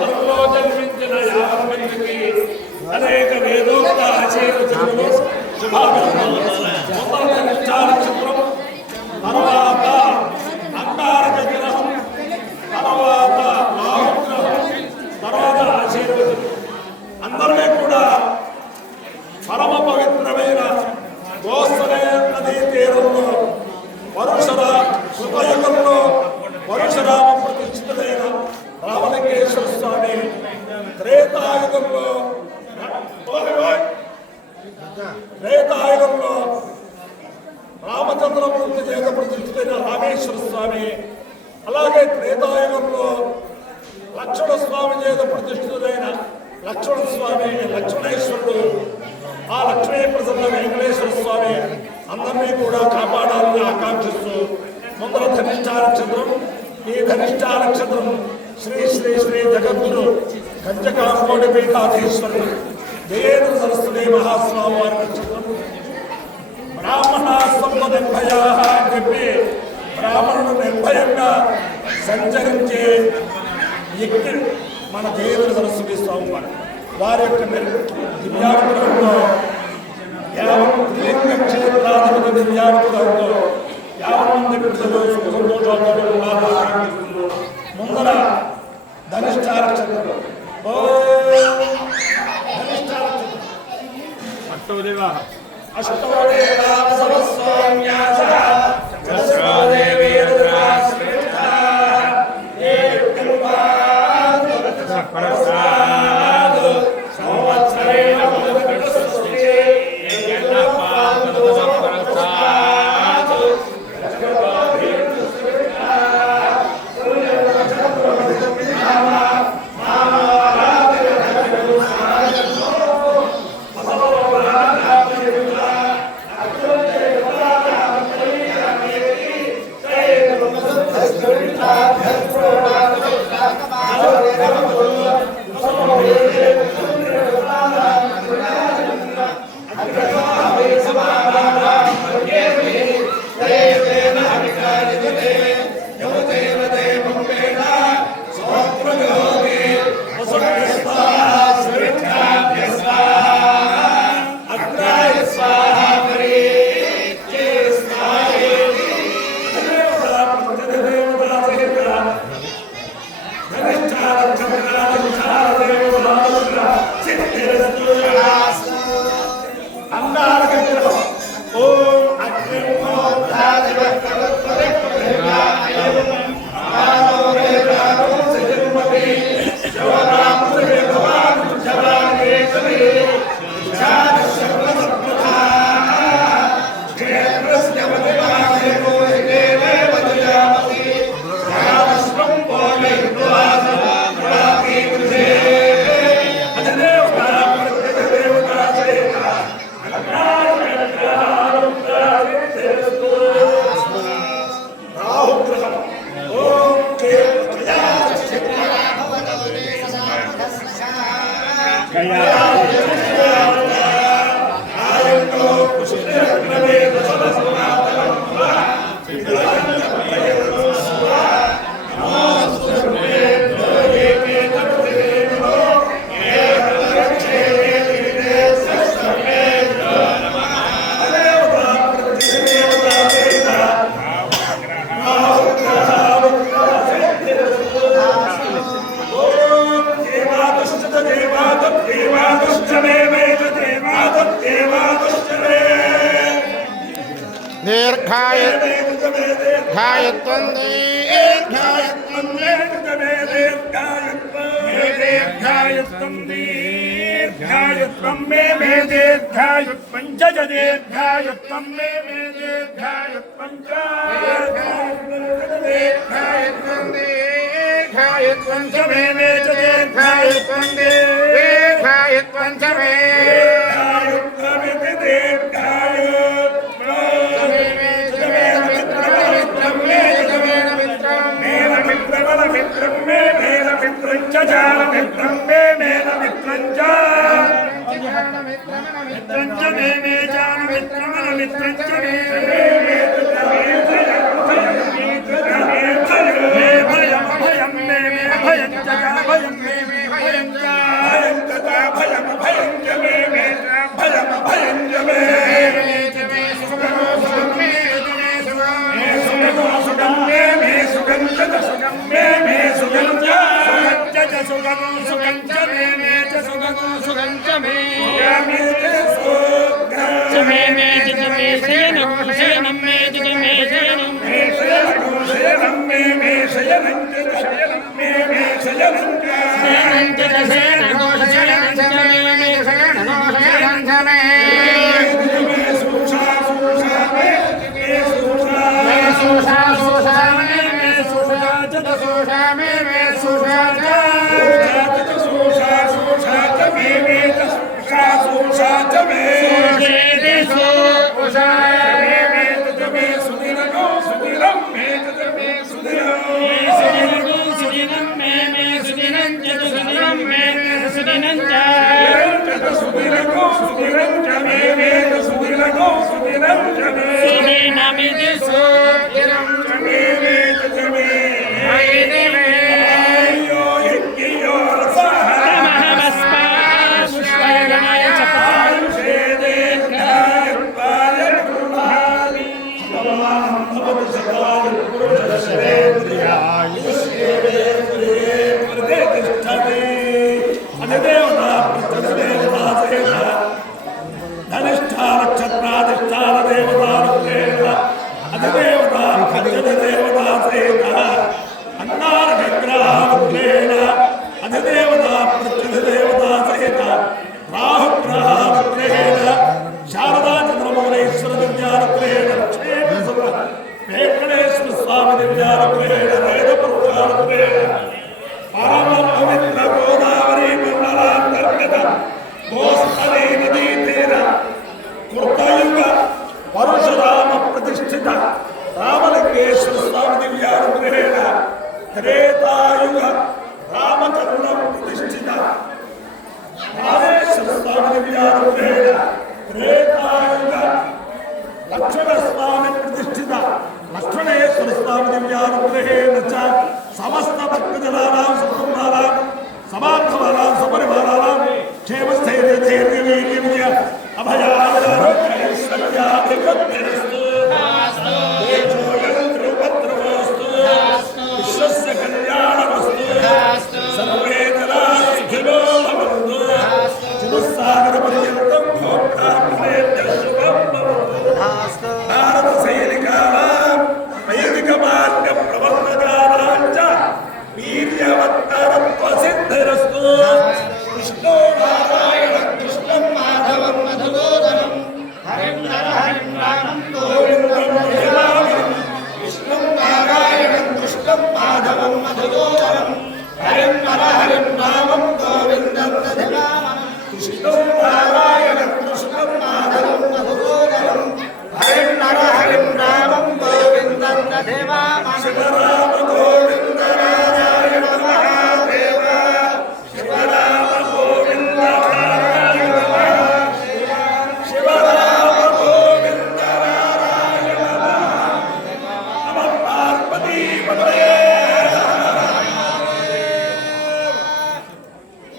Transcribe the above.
గోత్రంలో జన్మించిన 50 మందికి అనేక వేదోక్త ఆశీర్వచనములు శుభాకాంక్షలు. నక్షత్రం, తర్వాత అంగారక గ్రహం, తర్వాత రాహుగ్రహం, తర్వాత ఆశీర్వచనం. అందరినీ కూడా పరమ పవిత్రమైన గోసలే నదీ తీరంలో కృతయుగంలో పరశురామ ప్రతిష్ఠితుడైన రామలింగేశ్వర స్వామి, త్రేతాయుగంలో రామచంద్రమూర్తి చేత ప్రతిష్ఠితుడైన రామేశ్వర స్వామి, అలాగే త్రేతాయుగంలో లక్ష్మణ స్వామి చేత ప్రతిష్ఠితుడైన లక్ష్మణ స్వామి లక్ష్మణేశ్వరుడు, ఆ లక్ష్మీ ప్రసన్న వెంకటేశ్వర స్వామి అందరినీ కూడా కాపాడాలని ఆకాంక్షిస్తూ ముందర ధనిష్ఠా నక్షత్రం. ఈ ధనిష్ఠా నక్షత్రం శ్రీ శ్రీ శ్రీ జగద్గురు కంచకాంబోడి పీఠాధీశ్వరుడు జయేంద్ర సరస్వతి మహాస్వామి వారి నక్షత్రం. బ్రాహ్మణ సంపదర్భయా అని చెప్పి బ్రాహ్మణుడు నిర్భయంగా సంచరించే వ్యక్తి మన జయేంద్ర సరస్వతి స్వామి వారి యొక్క దివ్యానుగ్రహంలో క్షేత్రాధిపతి దివ్యానుగ్రహంలో 50 మంది బిడ్డలు సుఖ సంతోషాలతో ముందర ధనిష్ఠా నక్షత్రం. ధనిష్ఠా నక్షత్రం అష్టోదేవా दीर्घायुत्वं मे दीर्घायुत्वं च दीर्घायुत्वं मे दीर्घायुत्वं च दीर्घायुत्वं च मे दीर्घायुत्वं दीर्घायुत्वं च मे मित्रं मे मेन मित्रं च मित्रं च मे मे जान मित्रं मित्रं च मे भयं भयं मे मे भयं च भयं मे सुखगो सुखं च मे च सुखगो सुखं च मे मे च मे शयनं शयनं मे च मे शयनं मे शयनं मे मे शयनं च शयनं मे मे शयनं च शयनं च शयनं शयनं च मे मे शयनं शयनं च मे सुषा सुषा मे सुषा मे सुषा सुषा मे मे सुषा च सुषा मे मे सुषा च सुषा सुषा च मे मे सुषा सुषा च मे सुषा मे मे च मे सुदिनो सुदिनं मे च मे सुदिनो सुदिनं मे मे सुदिनं च सुदिनं मे मे सुदिनं च सुदिनो सुदिनं च मे मे सुदिनो सुदिनं च मे सुदिनमि दिसो इरं च मे मे च मे आयिने मे आयो यज्ञयो रसः नमस्मा पुष्पाय गणाय च आयुषे देहाय पाय गुणानि भगवान् भवति सदाय पुरुषश्रेन्द्रियायुष्येन्द्रिये वर्धे तिष्ठति अधिदेवता प्रत्यधिदेवता सेना धनिष्ठा नक्षत्राधिष्ठान देवतानुग्रहेण अधिदेवता प्रत्यधिदेवता सेना अन्नार विग्रहानुग्रहेण अधिदेवता प्रत्यधिदेवता सेना राहुग्रहानुग्रहेण शारदा चंद्रमौलेश्वर दिव्यानुग्रहेण क्षेत्र वेंकटेश्वर स्वामी दिव्यानुग्रहेण वेदपुरुषानुग्रहेण परम पवित्र गोदावरी मंडलांतर्गत गोस्तरे नदी तीर कृतयुग परशुराम प्रतिष्ठित रामलिंगेश्वर स्वामी दिव्यानुग्रहेण त्रेतायुग रामचंद्र प्रतिष्ठित रामेश्वर स्वामी दिव्यानुग्रहेण त्रेतायुग लक्ष्मण स्वामी प्रतिष्ठित लक्ष्मणेश्वर स्वामी दिव्यानुग्रहेण च समस्त भक्तजनानां सुकुमारां समाप्तवानां सपरिवाराणां क्षेमस्थैर्यधैर्यवीर्यस्य अभयारोग्यैश्वर्याभिवृद्धिरस्तु देशोऽयं विश्वस्य कल्याणमस्तु सर्वे जनाः सुखिनो भवन्तु चतुस्सागरपर्यन्तं भोक्ताभ्युदयं शुभं भवतु भारतसैनिकानां वैदिकमार्गप्रवर्तकानां च वीर्यवत्तरत्वसिद्धिरस्तु कृष्णो नारायण कृष्णं माधवं मधुसूदनं हरिं नर हरिं रामं गोविन्दं कृष्णं नारायणं कृष्णं माधवं मधुसूदनं